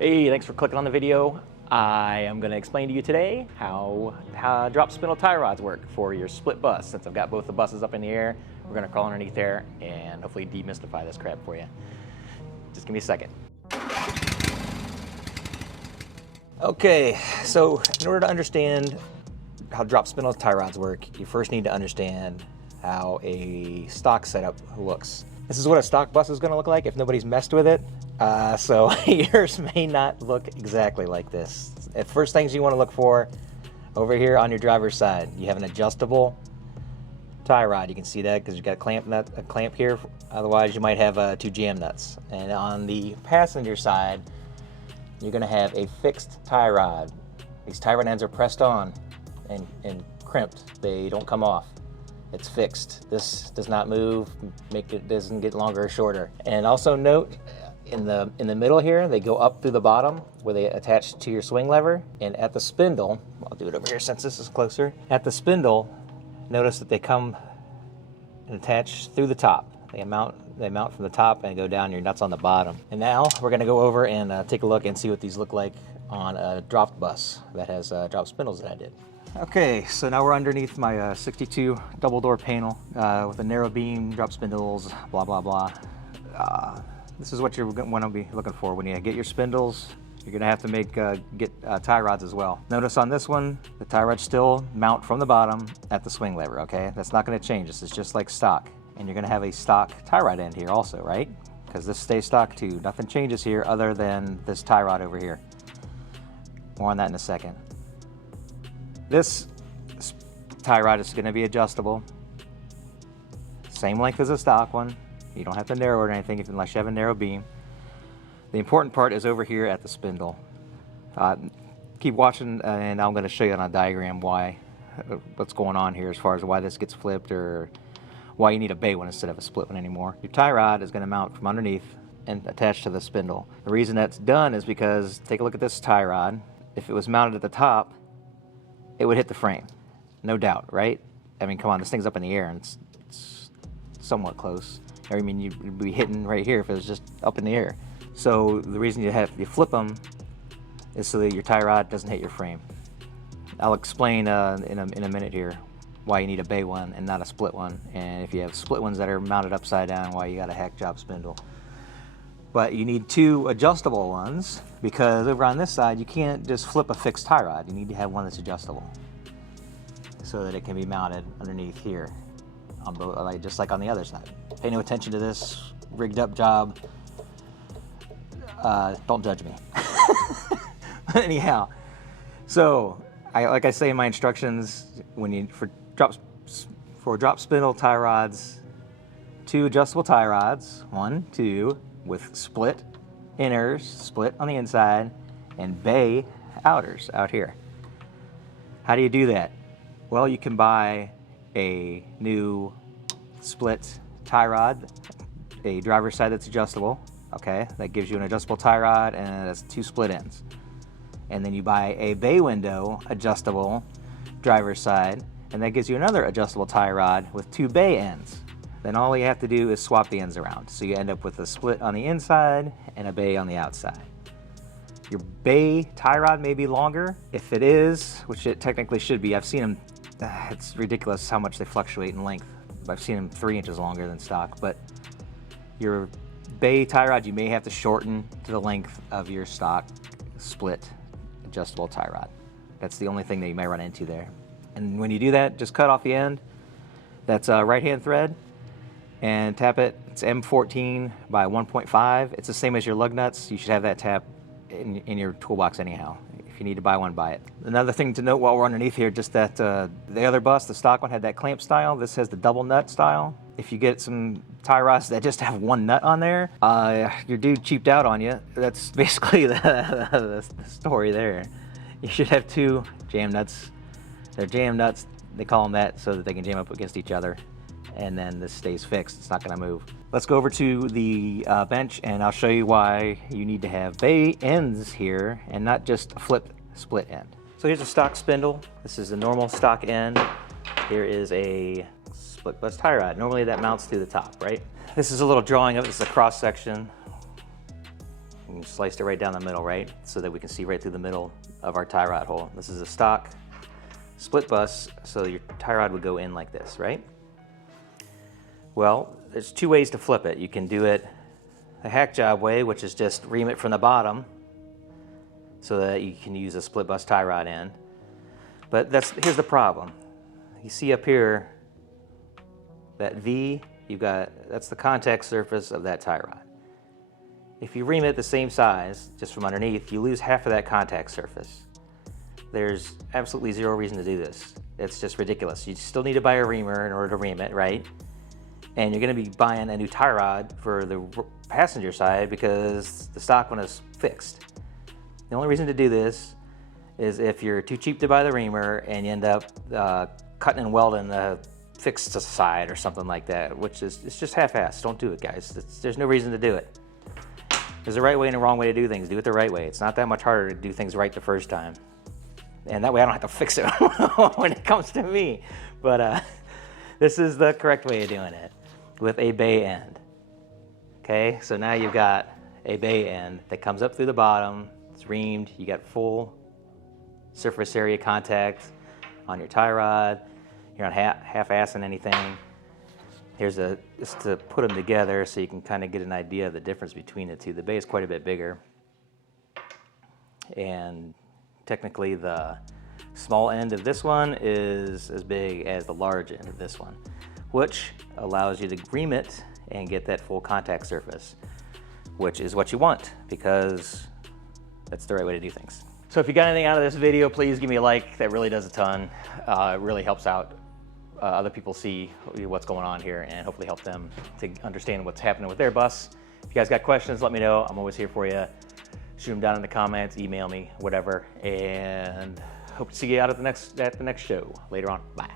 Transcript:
Hey, thanks for clicking on the video. I am going to explain to you today how drop spindle tie rods work for your split bus. Since I've got both the buses up in the air, we're going to crawl underneath there and hopefully demystify this crap for you. Just give me a second. Okay, so in order to understand how drop spindle tie rods work, you first need to understand how a stock setup looks. This is what a stock bus is going to look like if nobody's messed with it. So yours may not look exactly like this. The first things you want to look for over here on your driver's side, you have an adjustable tie rod. You can see that because you've got a clamp here. Otherwise, you might have two jam nuts. And on the passenger side, you're going to have a fixed tie rod. These tie rod ends are pressed on and crimped. They don't come off. It's fixed. This does not move. Doesn't get longer or shorter. And also note, in the middle here, they go up through the bottom where they attach to your swing lever. And at the spindle, I'll do it over here since this is closer. At the spindle, notice that they come and attach through the top. They mount from the top and go down your nuts on the bottom. And now we're going to go over and take a look and see what these look like on a dropped bus that has drop spindles that I did. Okay, so now we're underneath my 62 double door panel with a narrow beam, drop spindles, blah, blah, blah. This is what you're going to be looking for when you get your spindles. You're going to have to get tie rods as well. Notice on this one, the tie rods still mount from the bottom at the swing lever, okay? That's not going to change. This is just like stock. And you're going to have a stock tie rod end here also, right? Because this stays stock too. Nothing changes here other than this tie rod over here. More on that in a second. This tie rod is going to be adjustable. Same length as a stock one. You don't have to narrow it or anything unless you have a narrow beam. The important part is over here at the spindle. Keep watching and I'm going to show you on a diagram what's going on here as far as why this gets flipped or why you need a bay one instead of a split one anymore. Your tie rod is going to mount from underneath and attach to the spindle. The reason that's done is because, take a look at this tie rod. If it was mounted at the top, it would hit the frame, no doubt, right? I mean, come on, this thing's up in the air and it's somewhat close. I mean, you'd be hitting right here if it was just up in the air. So the reason you flip them is so that your tie rod doesn't hit your frame. I'll explain in a minute here why you need a bay one and not a split one, and if you have split ones that are mounted upside down, why you got a hack job spindle. But you need two adjustable ones because over on this side you can't just flip a fixed tie rod. You need to have one that's adjustable so that it can be mounted underneath here on both, just like on the other side. Pay no attention to this rigged up job. Don't judge me. Anyhow, so like I say in my instructions, for drop spindle tie rods, two adjustable tie rods, 1, 2, with split inners, split on the inside, and bay outers out here. How do you do that? Well, you can buy a new split tie rod, a driver's side that's adjustable, okay? That gives you an adjustable tie rod and it has two split ends. And then you buy a bay window adjustable driver's side, and that gives you another adjustable tie rod with two bay ends. Then all you have to do is swap the ends around. So you end up with a split on the inside and a bay on the outside. Your bay tie rod may be longer. If it is, which it technically should be, I've seen them, it's ridiculous how much they fluctuate in length. I've seen them 3 inches longer than stock, but your bay tie rod you may have to shorten to the length of your stock split adjustable tie rod. That's the only thing that you may run into there. And when you do that, just cut off the end. That's a right-hand thread and tap it. It's M14 by 1.5. It's the same as your lug nuts. You should have that tap in your toolbox anyhow. If you need to buy one, buy it. Another thing to note while we're underneath here, just that the other bus, the stock one, had that clamp style. This has the double nut style. If you get some tie rods that just have one nut on there, your dude cheaped out on you. That's basically the story there. You should have two jam nuts. They're jam nuts. They call them that so that they can jam up against each other. And then this stays fixed. It's not going to move. Let's go over to the bench and I'll show you why you need to have bay ends here and not just a flip split end. So here's a stock spindle. This is the normal stock end. Here is a split bus tie rod. Normally that mounts through the top, right? This is a little drawing of it. This is a cross section. and sliced it right down the middle, right? So that we can see right through the middle of our tie rod hole. This is a stock split bus, so your tie rod would go in like this, right? Well, there's two ways to flip it. You can do it the hack job way, which is just ream it from the bottom so that you can use a split bus tie rod in. But here's the problem. You see up here, that V, that's the contact surface of that tie rod. If you ream it the same size, just from underneath, you lose half of that contact surface. There's absolutely zero reason to do this. It's just ridiculous. You still need to buy a reamer in order to ream it, right? And you're gonna be buying a new tie rod for the passenger side because the stock one is fixed. The only reason to do this is if you're too cheap to buy the reamer and you end up cutting and welding the fixed side or something like that, which is, it's just half-assed. Don't do it, guys. There's no reason to do it. There's a right way and a wrong way to do things. Do it the right way. It's not that much harder to do things right the first time. And that way I don't have to fix it when it comes to me. But this is the correct way of doing it with a bay end. Okay, so now you've got a bay end that comes up through the bottom. It's reamed. You got full surface area contact on your tie rod. You're not half-assing anything. Here's just to put them together so you can kind of get an idea of the difference between the two. The bay is quite a bit bigger. And technically the small end of this one is as big as the large end of this one, which allows you to ream it and get that full contact surface, which is what you want because that's the right way to do things. So if you got anything out of this video, please give me a like. That really does a ton. It really helps out other people see what's going on here and hopefully help them to understand what's happening with their bus. If you guys got questions, let me know. I'm always here for you. Shoot them down in the comments, email me, whatever. And hope to see you out at the next show later on. Bye.